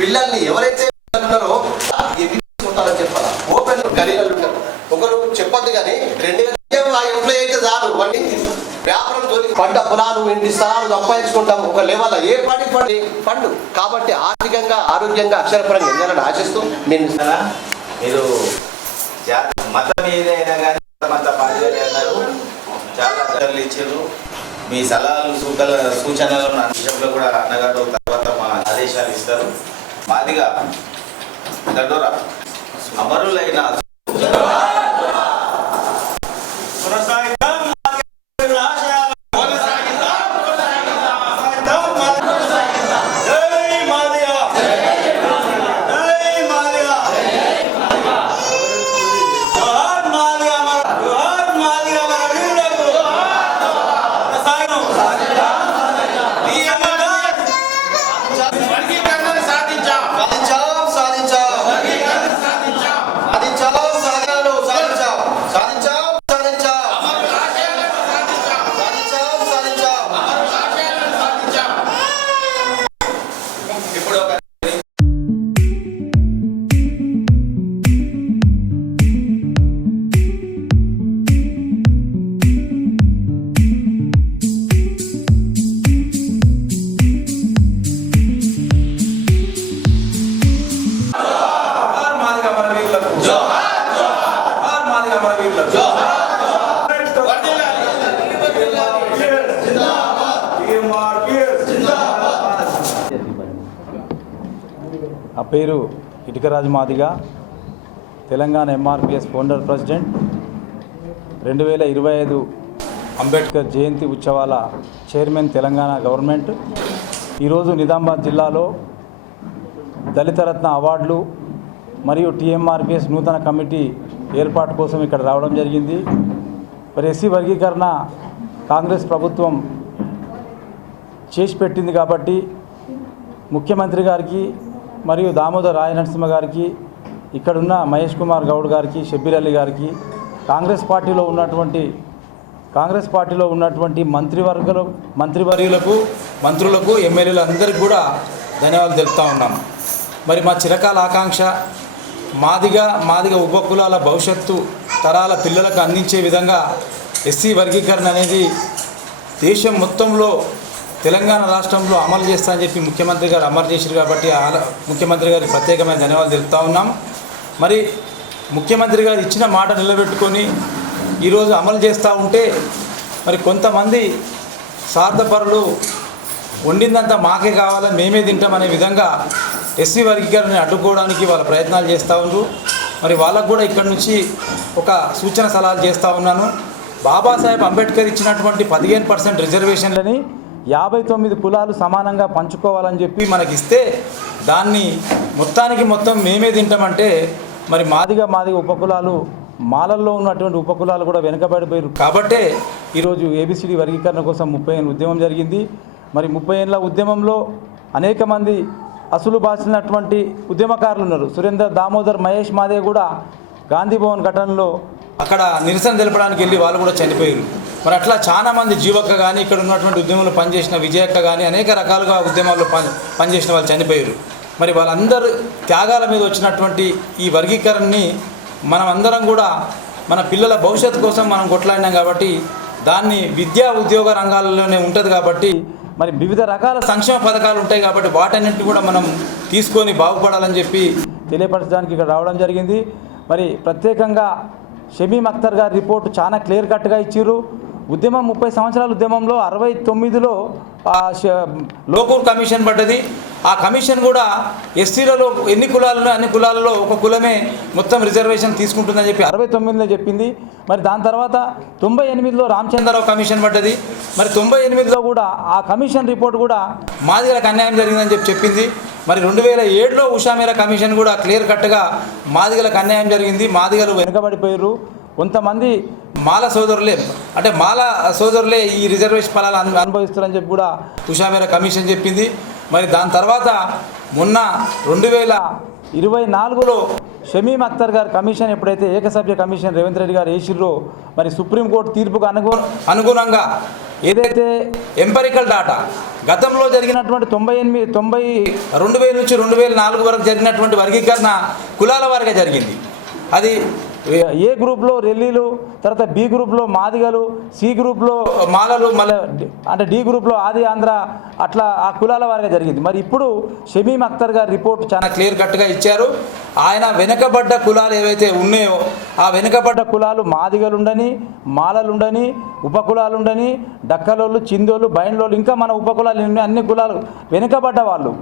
పిల్లల్ని ఎవరైతే ఉన్నారో ఉంటారని చెప్పాలా? ఓపెన్ గడియలు ఉంటారు. ఒకరు చెప్పద్దు కానీ రెండు ఆ ఇంట్లో అయితే చాలు. వండి వ్యాపారం తోలి పంట పొలాలు ఇంటి స్థలాలు సంపాదించుకుంటాం. ఒక లెవెల్ ఏ పండి పండి పండు. కాబట్టి ఆర్థికంగా ఆరోగ్యంగా అక్షరపరంగా ఎదగాలని ఆశిస్తూ నేను మీరు మతం ఏదైనా కానీ మత పార్టీలు అన్నారు. చాలా ధరలు ఇచ్చారు. మీ సలహాలు సూచనలు నా విషయంలో కూడా అన్నగారు తర్వాత మా ఆదేశాలు ఇస్తారు. మాదిగా. దండోరా అమరులైన Itukaraju Madiga Telangana MRPS founder president రెండు వేల ఇరవై ఐదు అంబేద్కర్ జయంతి ఉత్సవాల చైర్మన్ తెలంగాణ గవర్నమెంట్ ఈరోజు నిజామాబాద్ జిల్లాలో దళిత రత్న అవార్డులు మరియు టీఎంఆర్పిఎస్ నూతన కమిటీ ఏర్పాటు కోసం ఇక్కడ రావడం జరిగింది. మరి ఎస్సీ వర్గీకరణ కాంగ్రెస్ ప్రభుత్వం చేసి పెట్టింది కాబట్టి ముఖ్యమంత్రి గారికి మరియు దామోదర్ రాయ నరసింహ గారికి ఇక్కడున్న మహేష్ కుమార్ గౌడ్ గారికి షబ్బీర్ అలీ గారికి కాంగ్రెస్ పార్టీలో ఉన్నటువంటి కాంగ్రెస్ పార్టీలో ఉన్నటువంటి మంత్రివర్గలు మంత్రివర్యులకు మంత్రులకు ఎమ్మెల్యేలు అందరికీ కూడా ధన్యవాదాలు తెలుపుతా ఉన్నాం. మరి మా చిరకాల ఆకాంక్ష మాదిగా మాదిగా ఉపకులాల భవిష్యత్తు తరాల పిల్లలకు అందించే విధంగా ఎస్సీ వర్గీకరణ అనేది దేశం మొత్తంలో తెలంగాణ రాష్ట్రంలో అమలు చేస్తా అని చెప్పి ముఖ్యమంత్రి గారు అమలు చేశారు కాబట్టి ముఖ్యమంత్రి గారికి ప్రత్యేకమైన ధన్యవాదాలు తెలుపుతా ఉన్నాం. మరి ముఖ్యమంత్రి గారు ఇచ్చిన మాట నిలబెట్టుకొని ఈరోజు అమలు చేస్తూ ఉంటే మరి కొంతమంది స్వార్థపరులు వండిందంతా మాకే కావాలా మేమే తింటామనే విధంగా ఎస్సీ వర్గీకరణని అడ్డుకోవడానికి వాళ్ళ ప్రయత్నాలు చేస్తూ ఉన్నారు మరి వాళ్ళకు కూడా ఇక్కడ నుంచి ఒక సూచన సలహాలు చేస్తూ ఉన్నాను. బాబాసాహెబ్ అంబేద్కర్ ఇచ్చినటువంటి పదిహేను పర్సెంట్ రిజర్వేషన్లని యాభై తొమ్మిది కులాలు సమానంగా పంచుకోవాలని చెప్పి మనకి ఇస్తే దాన్ని మొత్తానికి మొత్తం మేమే తింటామంటే మరి మాదిగా మాదిగా ఉపకులాలు మాలల్లో ఉన్నటువంటి ఉపకులాలు కూడా వెనుకబడిపోయారు కాబట్టే ఈరోజు ఏబిసిడి వర్గీకరణ కోసం ముప్పై ఏళ్ళ ఉద్యమం జరిగింది. మరి ముప్పై ఏళ్ళ ఉద్యమంలో అనేక మంది అసలు బాసినటువంటి ఉద్యమకారులు ఉన్నారు సురేందర్ దామోదర్ మహేష్ మాదే కూడా గాంధీ భవన్ ఘటనలో అక్కడ నిరసన తెలపడానికి వెళ్ళి వాళ్ళు కూడా చనిపోయారు. మరి అట్లా చాలా మంది జీవక్క కానీ ఇక్కడ ఉన్నటువంటి ఉద్యమంలో పనిచేసిన విజయక్క కానీ అనేక రకాలుగా ఉద్యమాల్లో పని పనిచేసిన వాళ్ళు చనిపోయారు. మరి వాళ్ళందరూ త్యాగాల మీద వచ్చినటువంటి ఈ వర్గీకరణని మనం అందరం కూడా మన పిల్లల భవిష్యత్తు కోసం మనం కొట్లాడినాం కాబట్టి దాన్ని విద్యా ఉద్యోగ రంగాల్లోనే ఉంటుంది కాబట్టి మరి వివిధ రకాల సంక్షేమ పథకాలు ఉంటాయి కాబట్టి వాటన్నింటిని కూడా మనం తీసుకొని బాగుపడాలని చెప్పి తెలియపరచడానికి ఇక్కడ రావడం జరిగింది. మరి ప్రత్యేకంగా షమీమ్ అఖ్తర్ గారి రిపోర్ట్ చాలా క్లియర్ కట్గా ఇచ్చారు ఉద్యమం ముప్పై సంవత్సరాల ఉద్యమంలో అరవై తొమ్మిదిలో లోకూర్ కమిషన్ పడ్డది. ఆ కమిషన్ కూడా ఎస్సీలలో ఎన్ని కులాలలో అన్ని కులాలలో ఒక కులమే మొత్తం రిజర్వేషన్ తీసుకుంటుందని చెప్పి అరవై తొమ్మిదిలో చెప్పింది. మరి దాని తర్వాత తొంభై ఎనిమిదిలో రామచంద్రరావు కమిషన్ పడ్డది. మరి తొంభై ఎనిమిదిలో కూడా ఆ కమిషన్ రిపోర్ట్ కూడా మాదిగలకు అన్యాయం జరిగిందని చెప్పి చెప్పింది. మరి రెండు వేల ఏడులో ఉషామేర కమిషన్ కూడా క్లియర్ కట్గా మాదిగలకు అన్యాయం జరిగింది. మాదిగలు వెనుకబడిపోయారు. కొంతమంది మాల సోదరులే అంటే మాల సోదరులే ఈ రిజర్వేషన్ ఫలాలు అనుభవిస్తారని చెప్పి కూడా ఉషామేర కమిషన్ చెప్పింది. మరి దాని తర్వాత మొన్న రెండు వేల ఇరవై నాలుగులో షమీం అఖ్తర్ గారు కమిషన్ ఎప్పుడైతే ఏకసభ్య కమిషన్ రేవంత్ రెడ్డి గారు వేసిర్రో మరి సుప్రీంకోర్టు తీర్పుకు అనుగు అనుగుణంగా ఏదైతే ఎంపరికల్ డాటా గతంలో జరిగినటువంటి తొంభై ఎనిమిది తొంభై రెండు వేల నుంచి రెండు వేల నాలుగు వరకు జరిగినటువంటి వర్గీకరణ కులాల వారిగా జరిగింది. అది ఏ గ్రూప్లో రెల్లీలు తర్వాత బి గ్రూప్లో మాదిగలు సి గ్రూప్లో మాలలు మళ్ళీ అంటే డి గ్రూప్లో ఆది ఆంధ్ర అట్లా ఆ కులాల వారిగా జరిగింది. మరి ఇప్పుడు షమీమ్ అఖ్తర్ గారి రిపోర్ట్ చాలా క్లియర్ కట్గా ఇచ్చారు. ఆయన వెనుకబడ్డ కులాలు ఏవైతే ఉన్నాయో ఆ వెనుకబడ్డ కులాలు మాదిగలుండని మాలలుండని ఉపకులాలుండని డక్కలోళ్ళు చిందోళ్ళు బైండ్లోళ్ళు ఇంకా మన ఉపకులాలు ఉన్నాయి అన్ని కులాలు వెనుకబడ్డ వాళ్ళు.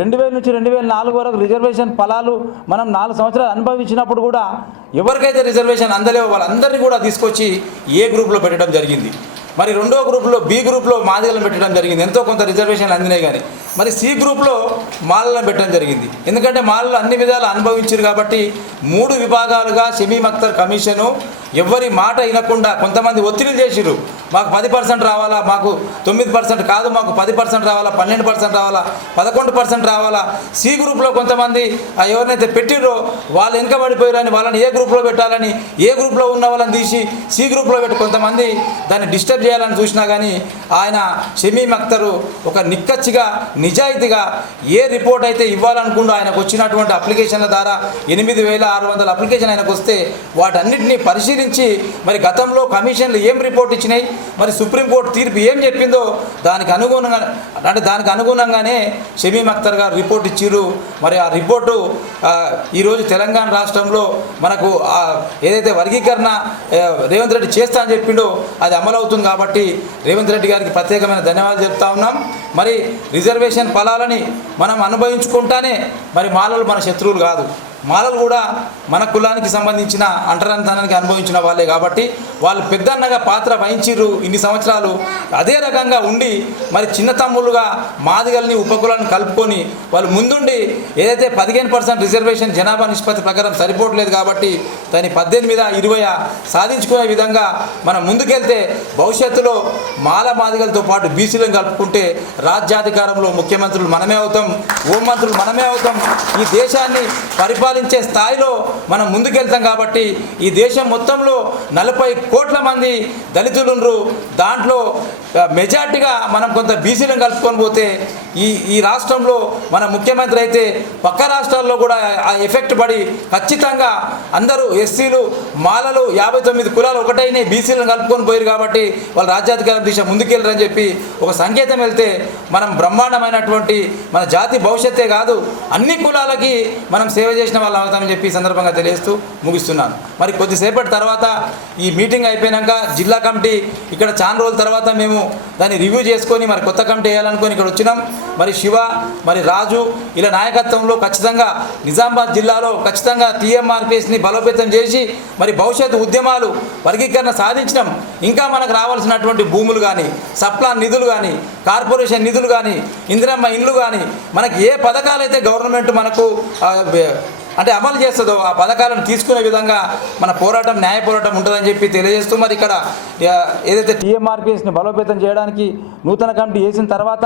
రెండు వేల నుంచి రెండు వేల నాలుగు వరకు రిజర్వేషన్ ఫలాలు మనం నాలుగు సంవత్సరాలు అనుభవించినప్పుడు కూడా ఎవరికైతే రిజర్వేషన్ అందలేవో వాళ్ళందరినీ కూడా తీసుకొచ్చి ఏ గ్రూప్లో పెట్టడం జరిగింది. మరి రెండో గ్రూప్లో బి గ్రూప్లో మాదిగలను పెట్టడం జరిగింది. ఎంతో కొంత రిజర్వేషన్లు అందినాయి కానీ మరి సి గ్రూప్లో మాలలను పెట్టడం జరిగింది. ఎందుకంటే మాలలు అన్ని విధాలు అనుభవించారు కాబట్టి మూడు విభాగాలుగా సెమీ అఖ్తర్ కమిషను ఎవరి మాట వినకుండా కొంతమంది ఒత్తిడి చేసిరు మాకు పది పర్సెంట్ రావాలా? మాకు తొమ్మిది పర్సెంట్ కాదు మాకు పది పర్సెంట్ రావాలా? పన్నెండు పర్సెంట్ రావాలా? పదకొండు పర్సెంట్ రావాలా? సి గ్రూప్లో కొంతమంది ఎవరినైతే పెట్టిరో వాళ్ళు వెనకబడిపోయారని వాళ్ళని ఏ గ్రూప్లో పెట్టాలని ఏ గ్రూప్లో ఉన్న వాళ్ళని తీసి సి గ్రూప్లో పెట్టి కొంతమంది దాన్ని డిస్టర్బ్ చేయాలని చూసినా కానీ ఆయన షమీ అఖ్తరు ఒక నిక్కచ్చిగా నిజాయితీగా ఏ రిపోర్ట్ అయితే ఇవ్వాలనుకుంటూ ఆయనకు వచ్చినటువంటి అప్లికేషన్ల ద్వారా ఎనిమిది వేల ఆరు వందల అప్లికేషన్ ఆయనకు వస్తే వాటన్నిటిని పరిశీలించి మరి గతంలో కమిషన్లు ఏం రిపోర్ట్ ఇచ్చినాయి? మరి సుప్రీంకోర్టు తీర్పు ఏం చెప్పిందో? దానికి అనుగుణంగా అంటే దానికి అనుగుణంగానే షమీమ్ అఖ్తర్ గారు రిపోర్ట్ ఇచ్చిర్రు. మరి ఆ రిపోర్టు ఈరోజు తెలంగాణ రాష్ట్రంలో మనకు ఏదైతే వర్గీకరణ రేవంత్ రెడ్డి చేస్తా అని చెప్పిండో అది అమలవుతుంది కాబట్టి రేవంత్ రెడ్డి గారికి ప్రత్యేకమైన ధన్యవాదాలు చెప్తా ఉన్నాం. మరి రిజర్వేషన్ ఫలాలని మనం అనుభవించుకుంటానే మరి మాలలు మన శత్రువులు కాదు. మాలలు కూడా మన కులానికి సంబంధించిన అంటరంతనానికి అనుభవించిన వాళ్ళే కాబట్టి వాళ్ళు పెద్దన్నగా పాత్ర వహించిర్రు ఇన్ని సంవత్సరాలు. అదే రకంగా ఉండి మరి చిన్న తమ్ముళ్ళుగా మాదిగల్ని ఉపకులాన్ని కలుపుకొని వాళ్ళు ముందుండి ఏదైతే పదిహేను పర్సెంట్ రిజర్వేషన్ జనాభా నిష్పత్తి ప్రకారం సరిపోవట్లేదు కాబట్టి దాన్ని పద్దెనిమిది మీద ఇరవై సాధించుకునే విధంగా మనం ముందుకెళ్తే భవిష్యత్తులో మాల మాదిగలతో పాటు బీసీలను కలుపుకుంటే రాజ్యాధికారంలో ముఖ్యమంత్రులు మనమే అవుతాం హోంమంత్రులు మనమే అవుతాం. ఈ దేశాన్ని పరిపాలించే స్థాయిలో మనం ముందుకెళ్తాం కాబట్టి ఈ దేశం మొత్తంలో నలభై కోట్ల మంది దళితులుండ్రు. దాంట్లో మెజార్టీగా మనం కొంత బీసీలను కలుపుకొని పోతే ఈ ఈ రాష్ట్రంలో మన ముఖ్యమంత్రి అయితే పక్క రాష్ట్రాల్లో కూడా ఆ ఎఫెక్ట్ పడి ఖచ్చితంగా అందరూ ఎస్సీలు మాలలు యాభై తొమ్మిది కులాలు ఒకటైన బీసీలను కలుపుకొని పోయారు కాబట్టి వాళ్ళు రాజ్యాధికారం దిశ ముందుకెళ్ళరని చెప్పి ఒక సంకేతం వెళ్తే మనం బ్రహ్మాండమైనటువంటి మన జాతి భవిష్యత్తే కాదు అన్ని కులాలకి మనం సేవ చేసిన వాళ్ళు అవుతామని చెప్పి సందర్భంగా తెలియజేస్తూ ముగిస్తున్నాను. మరి కొద్దిసేపటి తర్వాత ఈ మీటింగ్ అయిపోయినాక జిల్లా కమిటీ ఇక్కడ చాలా రోజుల తర్వాత మేము దాన్ని రివ్యూ చేసుకొని మరి కొత్త కమిటీ వేయాలనుకొని ఇక్కడ వచ్చినాం. మరి శివ మరి రాజు ఇలా నాయకత్వంలో ఖచ్చితంగా నిజామాబాద్ జిల్లాలో ఖచ్చితంగా టీఎంఆర్పిఎస్ని బలోపేతం చేసి మరి భవిష్యత్తు ఉద్యమాలు వర్గీకరణ సాధించడం ఇంకా మనకు రావాల్సినటువంటి భూములు కానీ సప్లా నిధులు కానీ కార్పొరేషన్ నిధులు కానీ ఇందిరమ్మ ఇండ్లు కానీ మనకి ఏ పథకాలు అయితే గవర్నమెంట్ మనకు అంటే అమలు చేస్తుందో ఆ పథకాలను తీసుకునే విధంగా మన పోరాటం న్యాయ పోరాటం ఉంటుందని చెప్పి తెలియజేస్తూ మరి ఇక్కడ ఏదైతే టీఎంఆర్పిఎస్ని బలోపేతం చేయడానికి నూతన కమిటీ వేసిన తర్వాత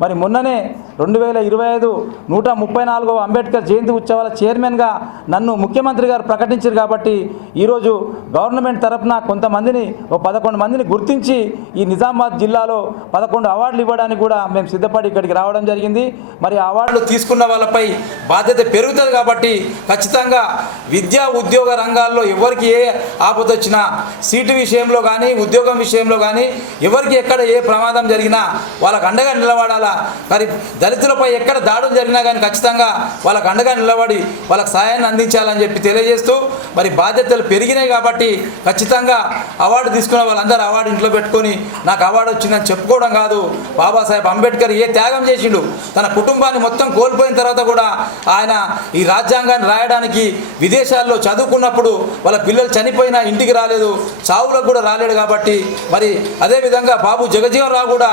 మరి మొన్ననే రెండు వేల ఇరవై ఐదు నూట ముప్పై నాలుగవ అంబేద్కర్ జయంతి ఉత్సవాల చైర్మన్గా నన్ను ముఖ్యమంత్రి గారు ప్రకటించారు కాబట్టి ఈరోజు గవర్నమెంట్ తరఫున కొంతమందిని ఓ పదకొండు మందిని గుర్తించి ఈ నిజామాబాద్ జిల్లాలో పదకొండు అవార్డులు ఇవ్వడానికి కూడా మేము సిద్ధపడి ఇక్కడికి రావడం జరిగింది. మరి అవార్డులు తీసుకున్న వాళ్ళపై బాధ్యత పెరుగుతుంది కాబట్టి ఖచ్చితంగా విద్యా ఉద్యోగ రంగాల్లో ఎవరికి ఏ ఆపద వచ్చినా సీటు విషయంలో కానీ ఉద్యోగం విషయంలో కానీ ఎవరికి ఎక్కడ ఏ ప్రమాదం జరిగినా వాళ్ళకు అండగా నిలబడాలా? మరి దళితులపై ఎక్కడ దాడులు జరిగినా కానీ ఖచ్చితంగా వాళ్ళకు అండగా నిలబడి వాళ్ళకి సహాయాన్ని అందించాలని చెప్పి తెలియజేస్తూ మరి బాధ్యతలు పెరిగినాయి కాబట్టి ఖచ్చితంగా అవార్డు తీసుకున్న వాళ్ళందరూ అవార్డు ఇంట్లో పెట్టుకొని నాకు అవార్డు వచ్చిందని చెప్పుకోవడం కాదు. బాబాసాహెబ్ అంబేద్కర్ ఏ త్యాగం చేసిండు? తన కుటుంబాన్ని మొత్తం కోల్పోయిన తర్వాత కూడా ఆయన ఈ రాజ్యాంగాన్ని రాయడానికి విదేశాల్లో చదువుకున్నప్పుడు వాళ్ళ పిల్లలు చనిపోయినా ఇంటికి రాలేదు చావులకు కూడా రాలేడు కాబట్టి మరి అదేవిధంగా బాబు జగజీవనరావు కూడా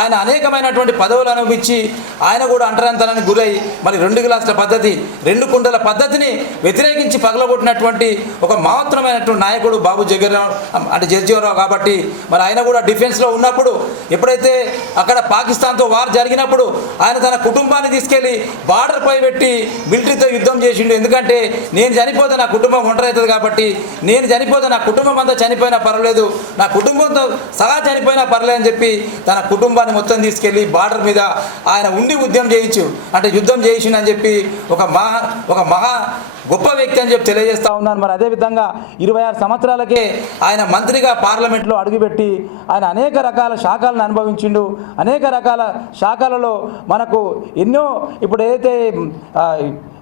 ఆయన అనేకమైనటువంటి పదవులు అనుభవించి ఆయన కూడా అంటరాంతరానికి గురై మరి రెండు గ్లాసుల పద్ధతి రెండు కుండల పద్ధతిని వ్యతిరేకించి పగలగొట్టినటువంటి ఒక మహత్తరమైనటువంటి నాయకుడు బాబు జగన్రావు అంటే జగజీవనరావు కాబట్టి మరి ఆయన కూడా డిఫెన్స్లో ఉన్నప్పుడు ఎప్పుడైతే అక్కడ పాకిస్తాన్తో వార్ జరిగినప్పుడు ఆయన తన కుటుంబాన్ని తీసుకెళ్ళి బార్డర్ పై పెట్టి మిలిటరీతో యుద్ధం చేసిండు. చేసిండు ఎందుకంటే నేను చనిపోతే నా కుటుంబం ఒంటరి అవుతుంది కాబట్టి నేను చనిపోతే నా కుటుంబం అంతా చనిపోయినా పర్వాలేదు. నా కుటుంబంతో సహా చనిపోయినా పర్లేదు అని చెప్పి తన కుటుంబాన్ని మొత్తం తీసుకెళ్ళి బార్డర్ మీద ఆయన ఉండి ఉద్యమం చేయించు. అంటే యుద్ధం చేయించిందని చెప్పి ఒక మహా ఒక మహా గొప్ప వ్యక్తి అని చెప్పి తెలియజేస్తా ఉన్నాను. మరి అదేవిధంగా ఇరవై ఆరు సంవత్సరాలకే ఆయన మంత్రిగా పార్లమెంట్లో అడుగుపెట్టి ఆయన అనేక రకాల శాఖలను అనుభవించిండు. అనేక రకాల శాఖలలో మనకు ఎన్నో ఇప్పుడు ఏదైతే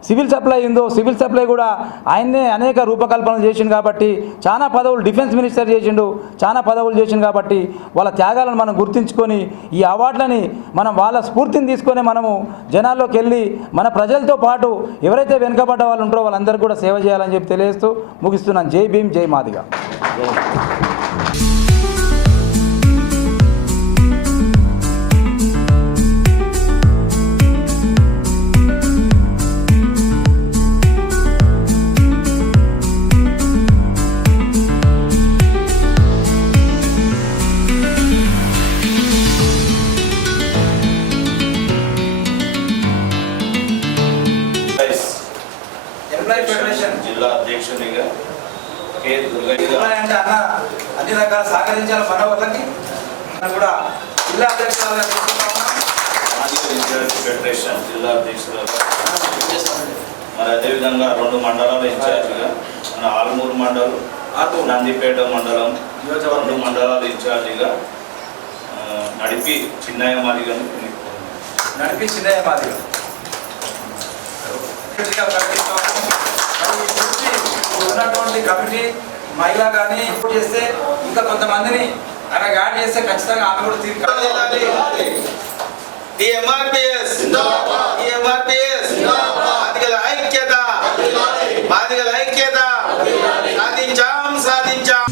సివిల్ సప్లై ఉందో సివిల్ సప్లై కూడా ఆయన్నే అనేక రూపకల్పనలు చేసిండు కాబట్టి చాలా పదవులు డిఫెన్స్ మినిస్టర్ చేసిండు చాలా పదవులు చేసిండు కాబట్టి వాళ్ళ త్యాగాలను మనం గుర్తించుకొని ఈ అవార్డులని మనం వాళ్ళ స్ఫూర్తిని తీసుకొని మనము జనాల్లోకి వెళ్ళి మన ప్రజలతో పాటు ఎవరైతే వెనుకబడ్డ వాళ్ళు ఉంటారో వాళ్ళందరూ కూడా సేవ చేయాలని చెప్పి తెలియజేస్తూ ముగిస్తున్నాను. జై భీమ్ జై మాదిగా. అంటే అన్న అన్ని రకాల సహకరించాలి మన వాళ్ళకి. కూడా జిల్లా అధ్యక్షురాలుగా ఫెడరేషన్ జిల్లా అధ్యక్షులుగా మరి అదేవిధంగా రెండు మండలాల ఇన్ఛార్జిగా మన ఆలమూరు మండలం ఆలమూరు. నందిపేట మండలం. రెండు మండలాల ఇన్ఛార్జిగా నడిపి చిన్నయ్య మాదిగా నడిపి చిన్నయ్య మాదిగా. ఉన్నటువంటి కమిటీ మహిళా కానీ ఇప్పుడు చేస్తే ఇంకా కొంతమందిని అక్కడ గాడి చేస్తే ఖచ్చితంగా ఆమె కూడా తీర్పు ఐక్యత సాధించాం సాధించాం.